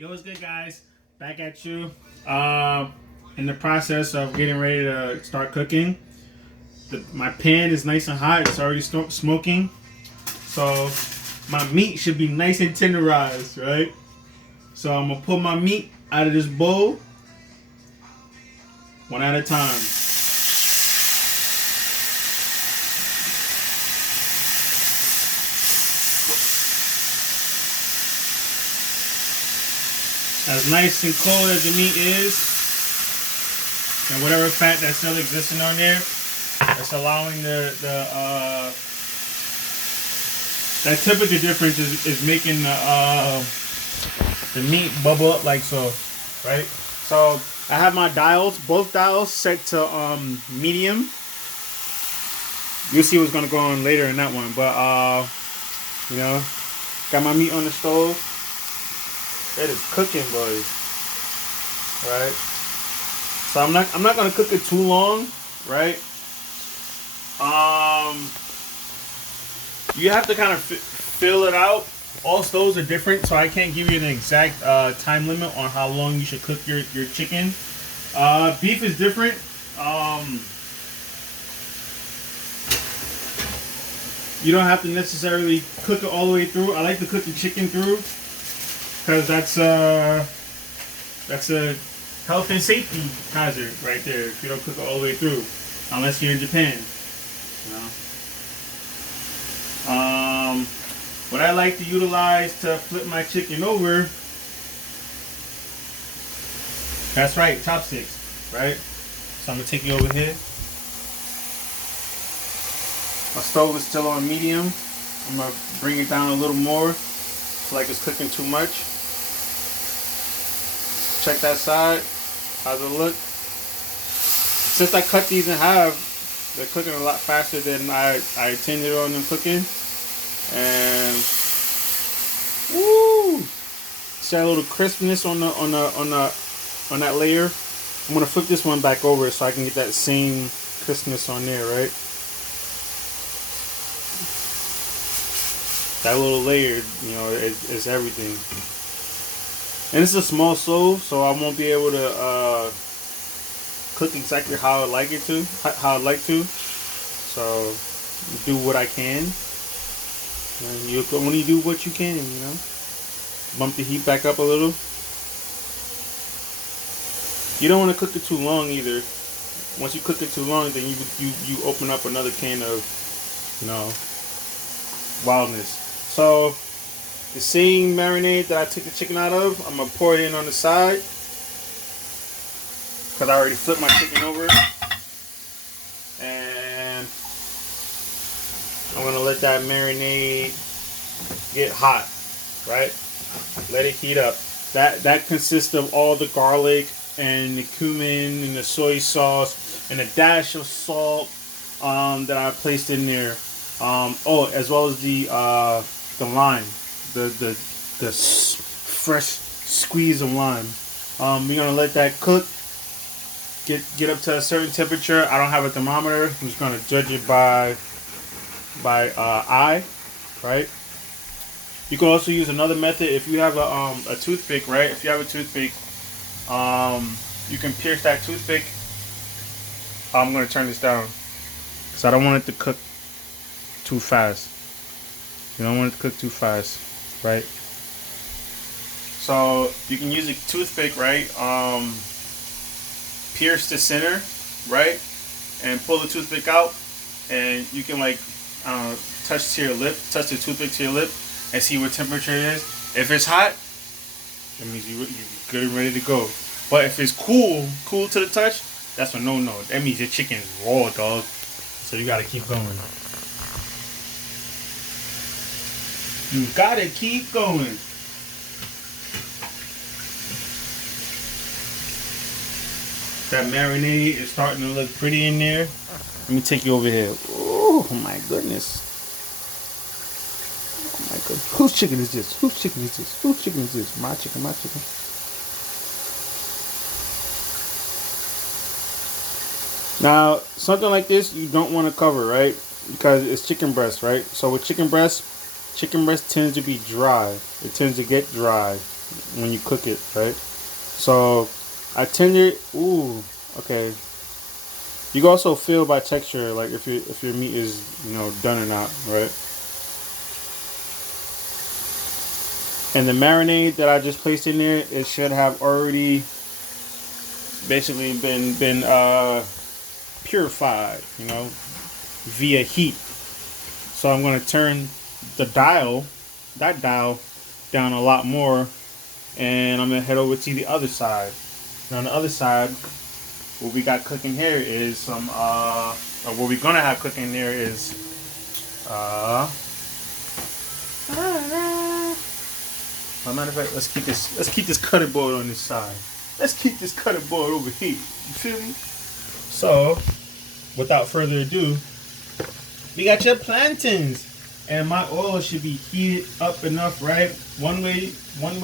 Yo, what's good, guys? Back at you. In the process of getting ready to start cooking. My pan is nice and hot. It's already smoking. So my meat should be nice and tenderized, right? So I'm gonna pull my meat out of this bowl one at a time. As nice and cold as the meat is, and whatever fat that's still existing on there, it's allowing that temperature difference is making the meat bubble up like so, right? So I have my dials, both dials set to medium. You'll see what's gonna go on later in that one, but got my meat on the stove. It is cooking, boys. Right? So I'm not gonna cook it too long, right? You have to kind of fill it out. All stoves are different, so I can't give you an exact time limit on how long you should cook your chicken. Beef is different. You don't have to necessarily cook it all the way through. I like to cook the chicken through because that's a health and safety hazard right there if you don't cook it all the way through, unless you're in Japan. You know. What I like to utilize to flip my chicken over, that's right, chopsticks, right? So I'm gonna take you over here. My stove is still on medium. I'm gonna bring it down a little more. It's like it's cooking too much. Check that side. How's it look? Since I cut these in half, they're cooking a lot faster than I intended on them cooking. And woo! See that little crispness on that layer. I'm gonna flip this one back over so I can get that same crispness on there, right? That little layer, is everything. And it's a small stove, so I won't be able to cook exactly how I'd like to. So do what I can. You only do what you can, Bump the heat back up a little. You don't want to cook it too long either. Once you cook it too long, then you open up another can of, wildness. So the same marinade that I took the chicken out of, I'm gonna pour it in on the side because I already flipped my chicken over, and I'm gonna let that marinade get hot, right? Let it heat up. That consists of all the garlic and the cumin and the soy sauce and a dash of salt that I placed in there. As well as the lime, the fresh squeeze of lime. We're gonna let that cook. Get up to a certain temperature. I don't have a thermometer. I'm just gonna judge it by eye, right? You can also use another method if you have a toothpick, right? If you have a toothpick, you can pierce that toothpick. I'm gonna turn this down because I don't want it to cook too fast. You don't want it to cook too fast, right? So you can use a toothpick, right? Pierce the center, right? And pull the toothpick out, and you can touch the toothpick to your lip, and see what temperature it is. If it's hot, that means you're good and ready to go. But if it's cool to the touch, that's a no. That means your chicken is raw, dog. So you gotta keep going. You gotta keep going. That marinade is starting to look pretty in there. Let me take you over here. Oh my goodness. Oh my goodness. Whose chicken is this? Whose chicken is this? Whose chicken is this? My chicken. Now, something like this you don't want to cover, right? Because it's chicken breast, right? So with chicken breast tends to be dry. It tends to get dry. when you cook it, right? So I tend to, ooh, okay. You can also feel by texture, like if your meat is, you know, done or not, right? And the marinade that I just placed in there, it should have already basically been purified, you know, via heat. So I'm gonna turn the that dial, down a lot more, and I'm gonna head over to the other side. And on the other side, what we got cooking here is some or what we're gonna have cooking there is as a matter of fact, let's keep this cutting board on this side. Let's keep this cutting board over here. You feel me? So, without further ado, we got your plantains. And my oil should be heated up enough, right? One way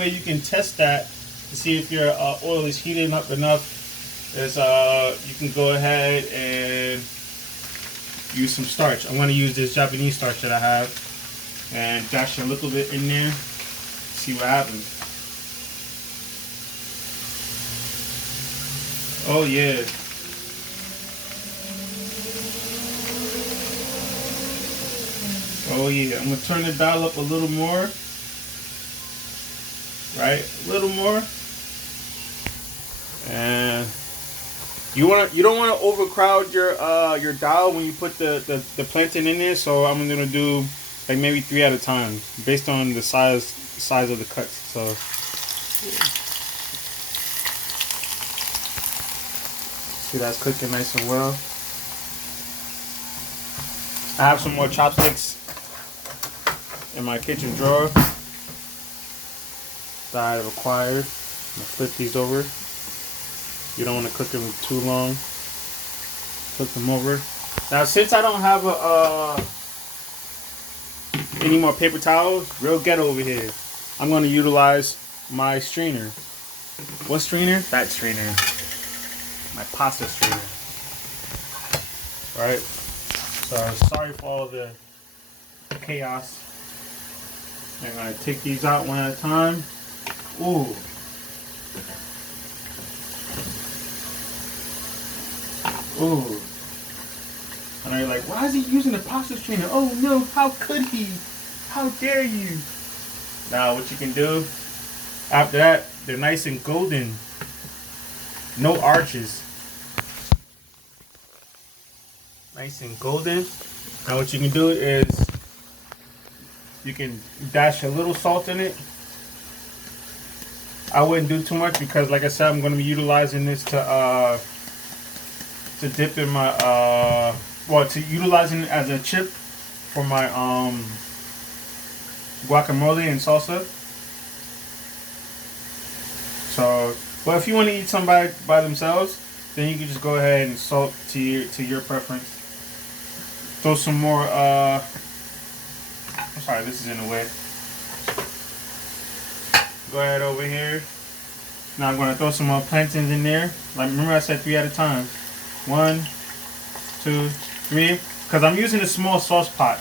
you can test that to see if your oil is heated up enough is you can go ahead and use some starch. I'm going to use this Japanese starch that I have and dash a little bit in there. See what happens. Oh yeah. Oh yeah. I'm gonna turn the dial up a little more. Right? A little more. And you don't wanna overcrowd your dial when you put the plantain in there, so I'm gonna do like maybe 3 at a time based on the size of the cuts. So see, that's cooking nice and well. I have some more chopsticks in my kitchen drawer that I've acquired. I'm gonna flip these over. You don't want to cook them too long. Flip them over. Now, since I don't have any more paper towels, real ghetto over here, I'm going to utilize my strainer. What strainer? That strainer. My pasta strainer. Right? So, sorry for all the chaos. I'm going to take these out one at a time. Ooh. Ooh. And you're like, why is he using a pasta strainer? Oh no, how could he? How dare you? Now what you can do, after that, they're nice and golden. No arches. Nice and golden. Now what you can do is, you can dash a little salt in it. I wouldn't do too much because, like I said, I'm going to be utilizing this to dip in my to utilizing it as a chip for my guacamole and salsa. So, but if you want to eat some by themselves, then you can just go ahead and salt to your preference. Throw some more. I'm sorry, this is in the way. Go ahead over here. Now I'm gonna throw some more plantains in there. Like, remember I said 3 at a time. 1, 2, 3. Because I'm using a small sauce pot,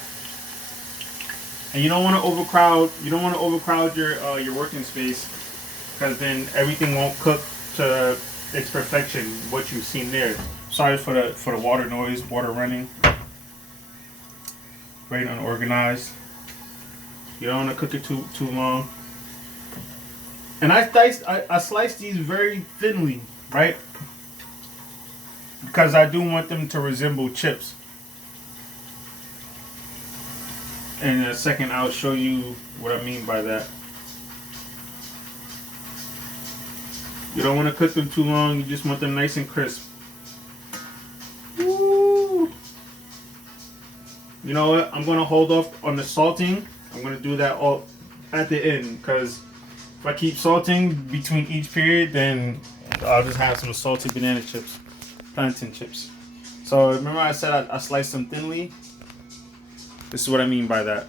and you don't want to overcrowd. You don't want to overcrowd your working space, because then everything won't cook to its perfection. What you've seen there. Sorry for the water noise, water running. Very unorganized. You don't want to cook it too long. And I slice these very thinly, right? Because I do want them to resemble chips. In a second, I'll show you what I mean by that. You don't want to cook them too long. You just want them nice and crisp. Woo. You know what? I'm going to hold off on the salting. I'm going to do that all at the end, because if I keep salting between each period, then I'll just have some salty banana chips, plantain chips. So remember I said I sliced them thinly? This is what I mean by that.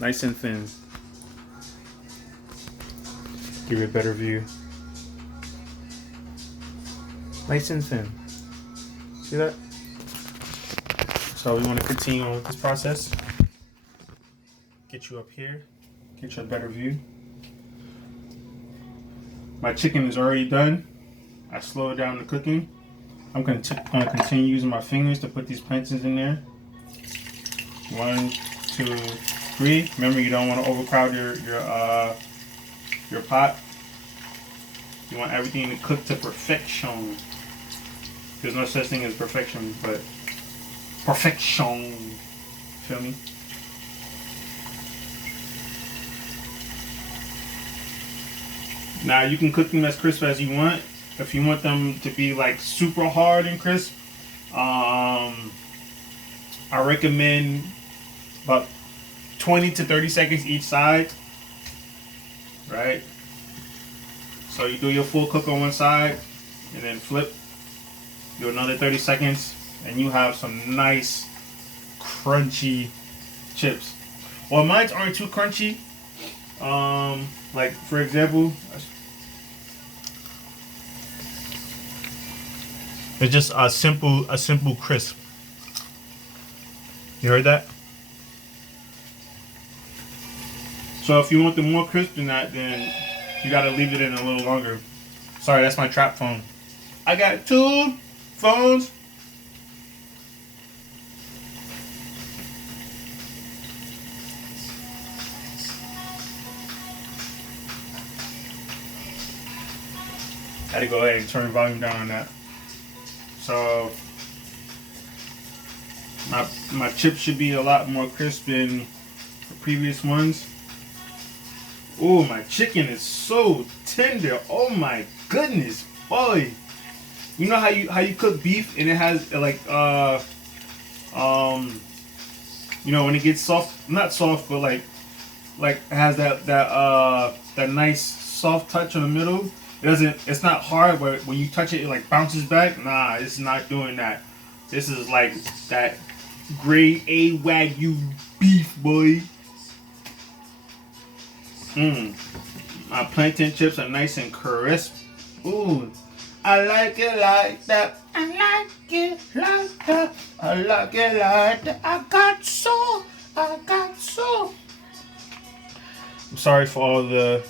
Nice and thin. Give you a better view. Nice and thin. See that? So we want to continue on with this process. Get you up here. Get you a better view. My chicken is already done. I slowed down the cooking. I'm gonna continue using my fingers to put these plantains in there. 1, 2, 3. Remember, you don't want to overcrowd your pot. You want everything to cook to perfection. There's no such thing as perfection, but perfection. Feel me? Now you can cook them as crisp as you want. If you want them to be like super hard and crisp, I recommend about 20 to 30 seconds each side. Right? So you do your full cook on one side and then flip. Do another 30 seconds and you have some nice crunchy chips. Well, mine aren't too crunchy. Like for example, it's just a simple crisp. You heard that? So if you want them more crisp than that, then you gotta leave it in a little longer. Sorry, that's my trap phone. I got 2 phones. Had to go ahead and turn the volume down on that. So my chips should be a lot more crisp than the previous ones. Oh, my chicken is so tender. Oh my goodness, boy. You know how you cook beef and it has like you know when it gets soft, not soft, but like it has that nice soft touch in the middle. It's not hard, but when you touch it, it like bounces back. Nah, it's not doing that. This is like that grade A Wagyu beef, boy. My plantain chips are nice and crisp. Ooh, I like it like that. I like it like that. I like it like that. I got so. I'm sorry for all the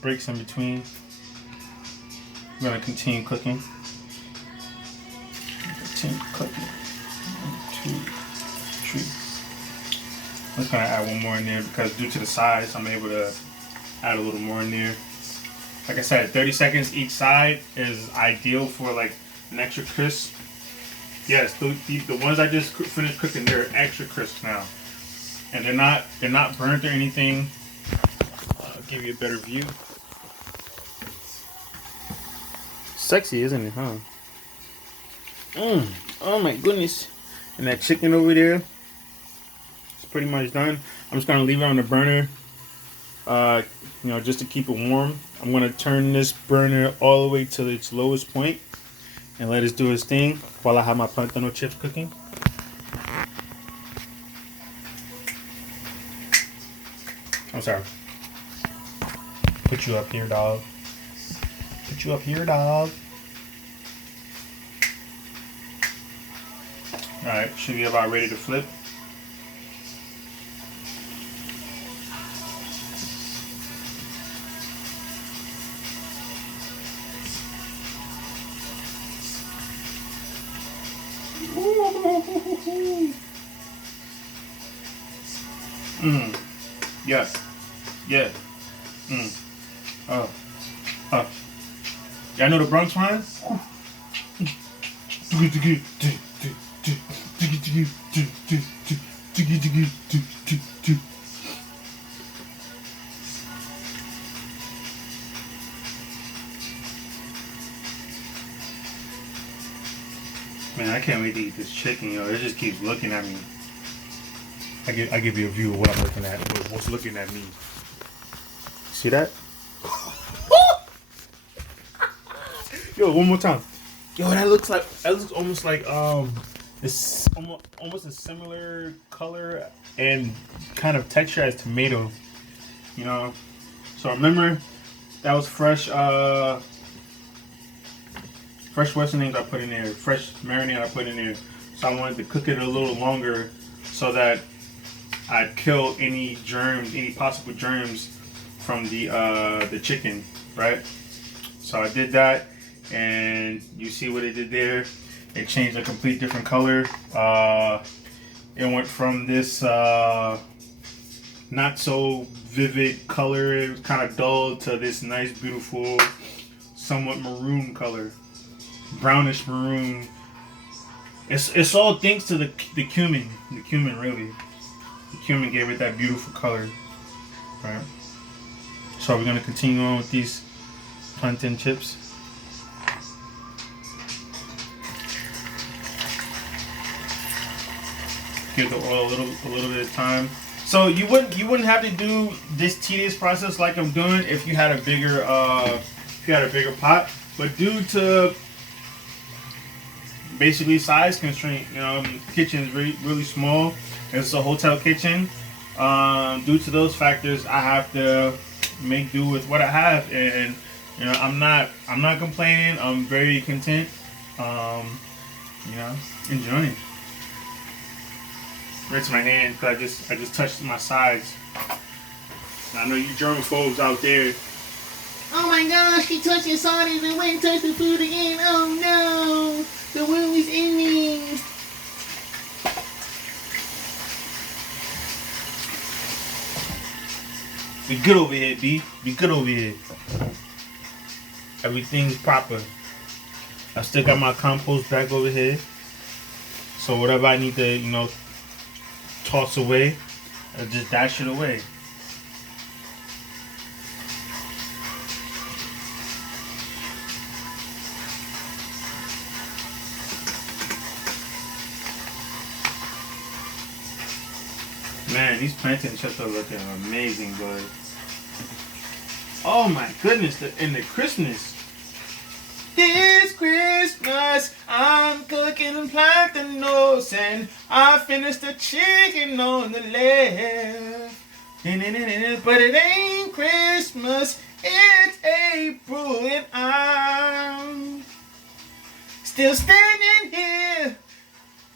breaks in between. I'm gonna continue cooking. 1, 2, 3. I'm just gonna add one more in there because due to the size, I'm able to add a little more in there. Like I said, 30 seconds each side is ideal for like an extra crisp. Yes, the ones I just finished cooking, they're extra crisp now, and they're not burnt or anything. I'll give you a better view. Sexy, isn't it, huh? Oh my goodness. And that chicken over there, it's pretty much done. I'm just gonna leave it on the burner, you know, just to keep it warm. I'm gonna turn this burner all the way to its lowest point and let it do its thing while I have my plantano chips cooking. I'm sorry. Put you up here, dog. Put you up here, dog. Alright, should be about ready to flip. Yes. Yeah. Y'all know the Bronx line? Man, I can't wait to eat this chicken, yo. It just keeps looking at me. I give you a view of what I'm looking at. What's looking at me? See that? Yo, one more time. Yo, that looks almost like it's almost a similar color and kind of texture as tomato. You know. So remember, that was fresh Western names I put in there, fresh marinade I put in there. So I wanted to cook it a little longer so that I'd kill any germs, any possible germs from the chicken, right? So I did that, and you see what it did there. It changed a complete different color. It went from this not so vivid color, it was kind of dull, to this nice, beautiful, somewhat maroon color, brownish maroon. It's all thanks to the cumin. The cumin, really. The cumin gave it that beautiful color, right? So we're gonna continue on with these plantain chips. Give the oil a little bit of time. So you wouldn't have to do this tedious process like I'm doing if you had a bigger pot. But due to basically size constraint, kitchen is really small. It's a hotel kitchen. Due to those factors, I have to make do with what I have, and I'm not complaining. I'm very content. Enjoying it. Rinse my hand because I just touched my sides. And I know you germaphobes out there. Oh my gosh, he touched his sides and went and touched the food again. Oh no, the world is ending. Be good over here, B. Be good over here. Everything's proper. I still got my compost bag over here. So whatever I need to, toss away, I just dash it away. Man, these plantain chips are looking amazing, boy. Oh my goodness, and the crispness. This Christmas, I'm cooking plantains, and I finished the chicken on the left. But it ain't Christmas, it's April, and I'm still standing here.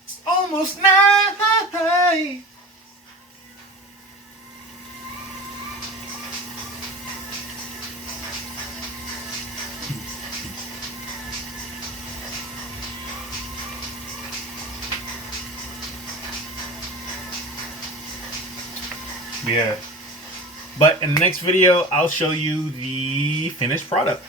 It's almost night. Yeah. But in the next video, I'll show you the finished product.